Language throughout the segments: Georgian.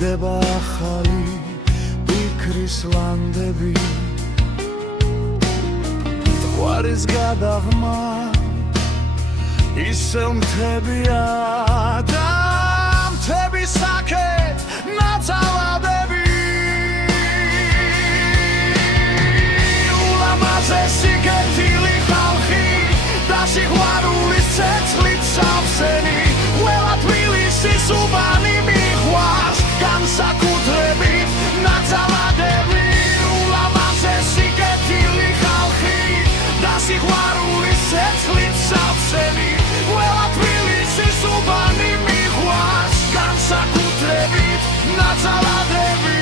ბრუნდება ახალი ფიქრის ლანდები თვარის გადაღმა ისევ მთებია და მთების აქეთ ნაცალადები ულამაზესი კეთილი ხალხი და სიყვარულის ცეცხლით სავსენი ყველა თბილისის უბანი მიყვარს განსაკუთრებით ნაცალადები ულამაზესი კეთილი ხალხი და სიყვარულის ცეცხლით სავსენი ყველა თბილისის უბანი მიყვარს განსაკუთრებით ნაცალადები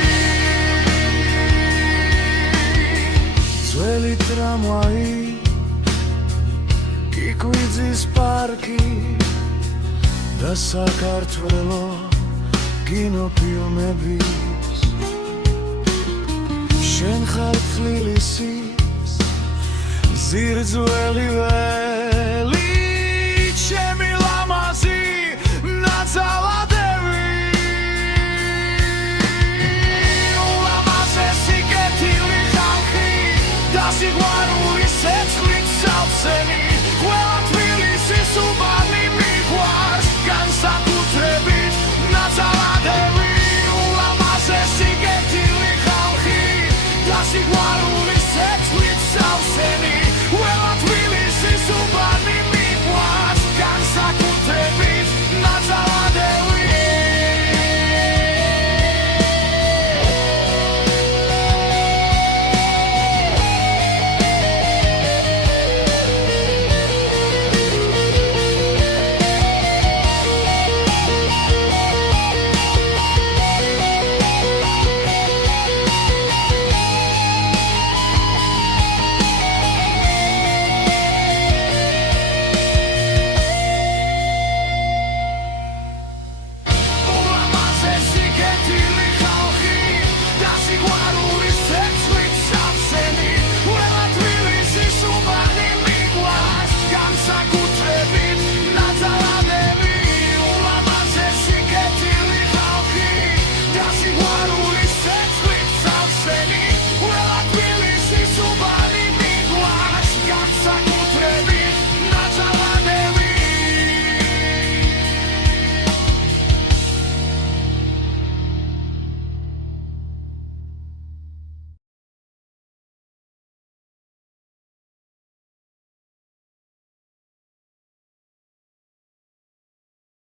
ძველი ტრამვაი კიკვიძის პარკი და საქართველო კინოფილმების შენ ხარ თბილისის ზირძველი ველი ჩემი ლამაზი ნაცალადები ულამაზესი კეთილი ხალხი და სიყვარულის ცეცხლით სავსენი